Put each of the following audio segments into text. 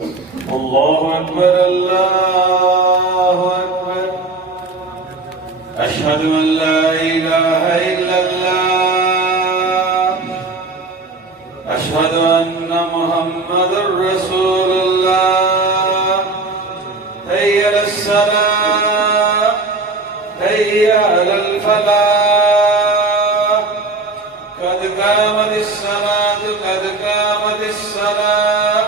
الله أكبر الله أكبر. أشهد أن لا إله إلا الله. أشهد أن محمدا رسول الله. حي على الصلاة حي على الفلاح. قد قامت الصلاة قد قامت الصلاة.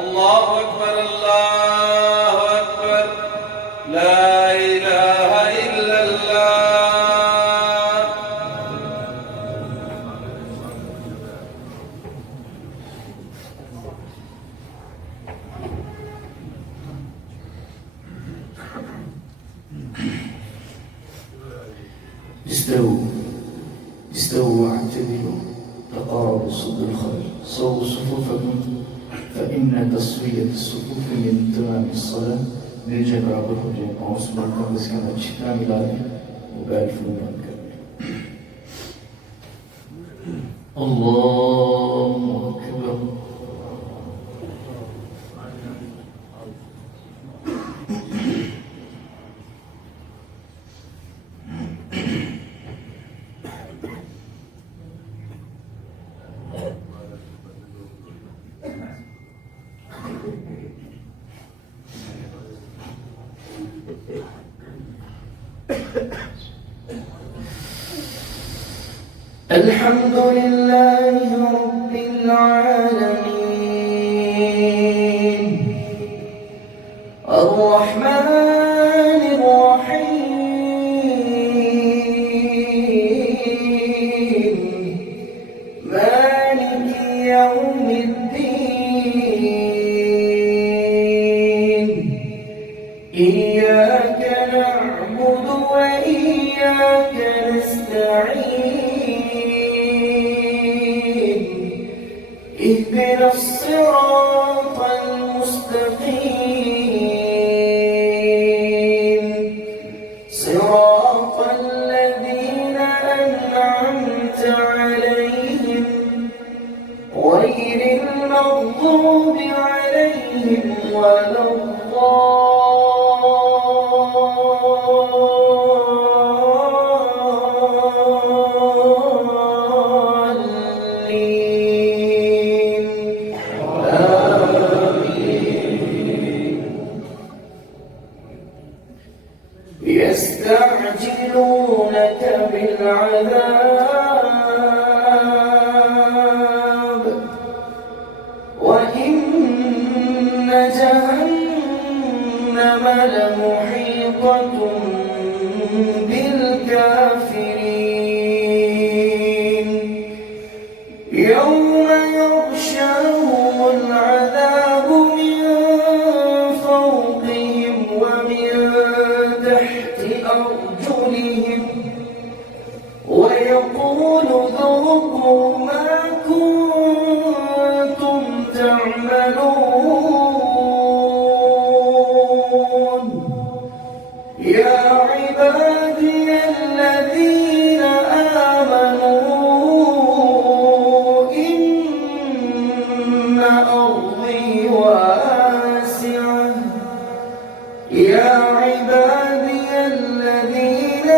الله أكبر الله أكبر. لا إله إلا الله. استووا واعتدلوا تقاربوا صد الخير صووا صفوفكم فإن تصفية الصفوف من تمام الصلاة للجمع بالحجين وعصبكم بسكنة شتام الآية وبألف منكر. الله أكبر. الحمد لله رب العالمين الرحمن الرحيم مالك يوم الدين إياك نعبد وإياك نستعين اهدنا الصراط المستقيم صراط الذين أنعمت عليهم غير المغضوب عليهم ولا يستعجلونك بالعذاب وإن جهنم لمحيطة بالكافرين يوم يغشاهم العذاب من فوقهم ومن تحت أرجلهم ويقول ذوقوا ما كنتم تعملون يا عبادي الذين آمنوا إن أرضي واسعة يا عبادي الذين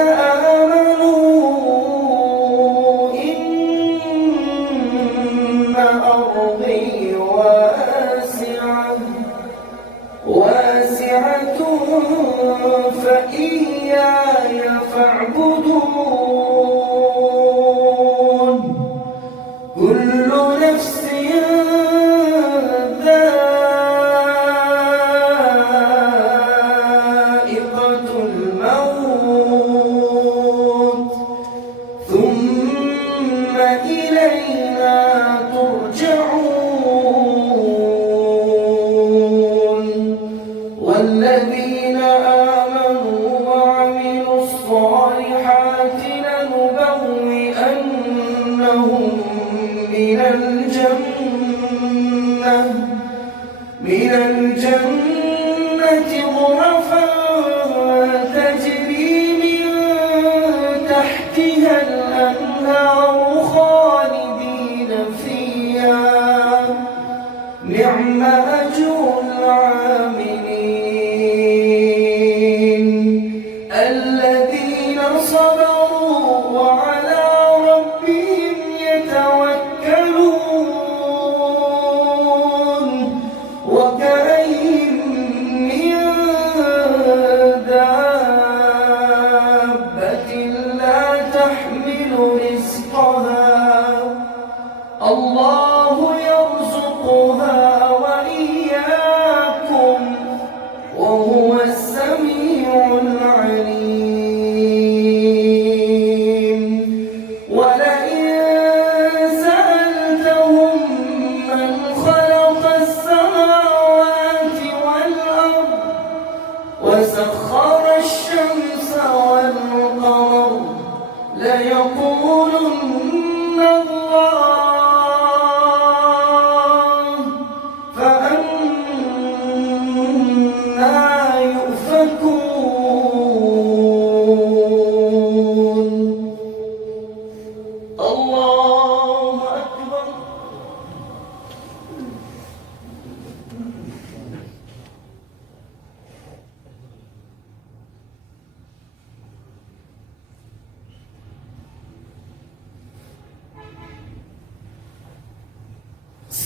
آمنوا إن أرضي واسعة فإياي فاعبدون كل نفس ذائقة الموت ثم إلينا ترجعون والذين آمنوا وعملوا الصالحات لنبوئنهم من الجنة غرفا تجري من تحتها الأنهار خالدين فيها نعم أجر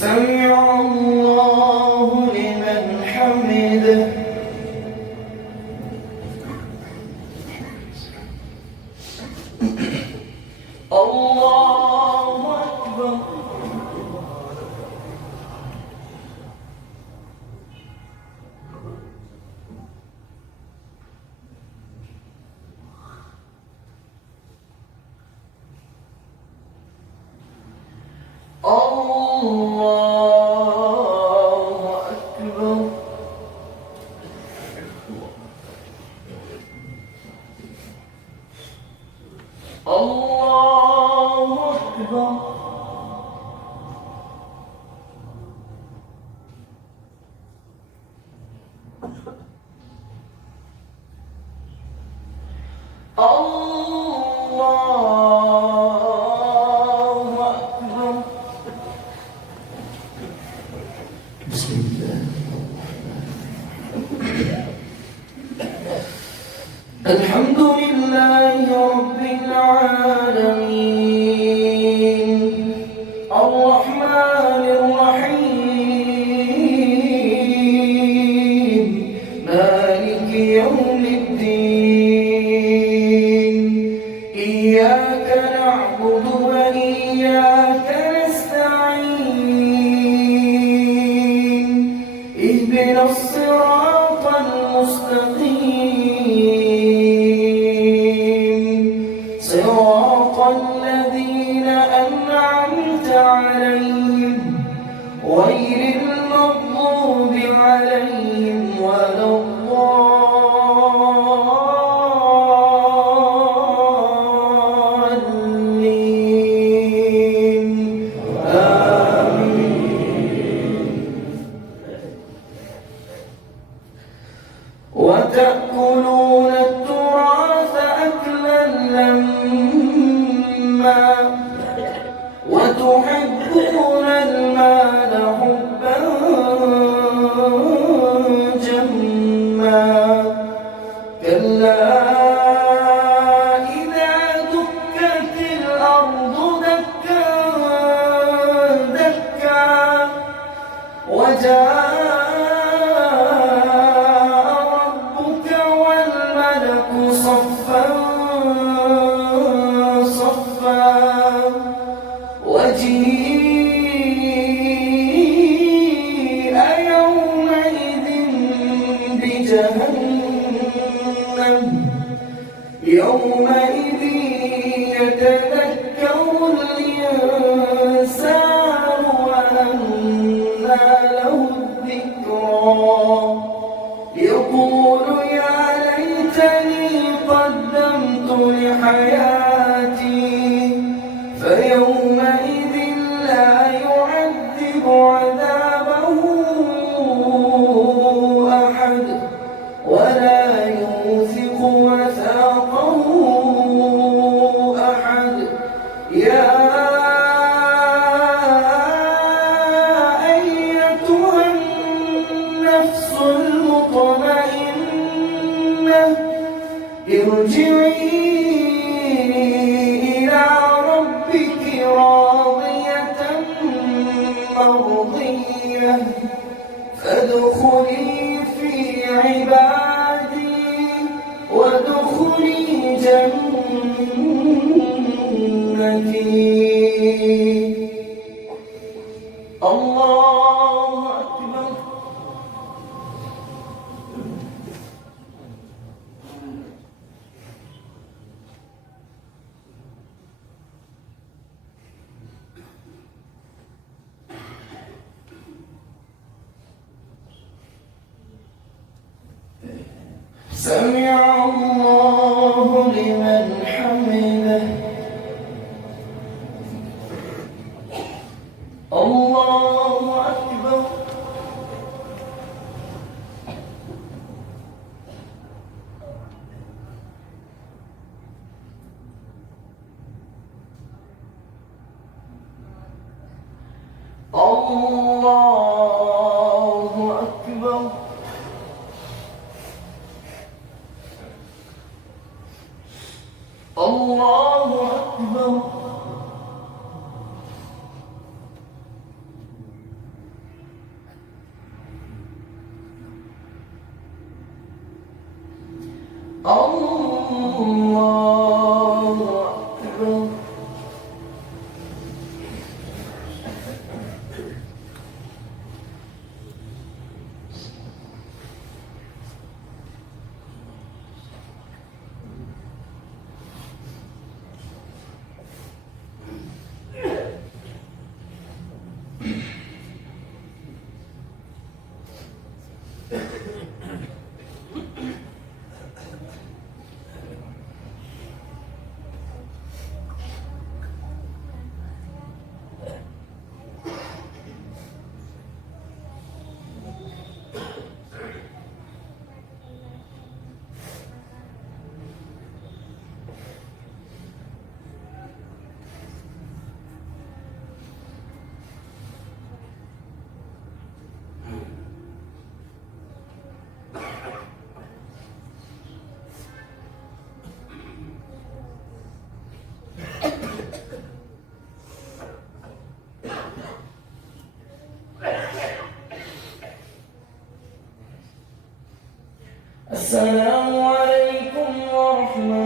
سمع الله لمن حمده. الله أكبر. الله أكبر. الله أكبر. الله أكبر. بسم الله. الحمد لله رب العالمين الرحمن الرحيم مالك يوم الدين إياك نعبد وإياك نستعين اهدنا الصراط المستقيم صراط الذين أنعمت عليهم غير المغضوب عليهم ولا الضالين آمين. وتأكلون التراث أكلا لما وتحبون المال حبا جما كلا إذا دكت الأرض دكا دكا وجاء ربك والملك صفا صفا وجيء يومئذ بجهنم يومئذ يتذكر الإنسان وأنى له الذكرى يقول يا ليتني قدمت لحياتي فيومئذ لا يعذب عذابه أحد ولا يوثق وثاقه أحد يا أيتها النفس المطمئنة ارجعي إلى ربك راضية مرضية فادخلي في عبادي وادخلي جنتي. الله أكبر. سمع الله لمن حمده. الله أكبر. الله أكبر. الله أكبر. الله أكبر. السلام عليكم ورحمة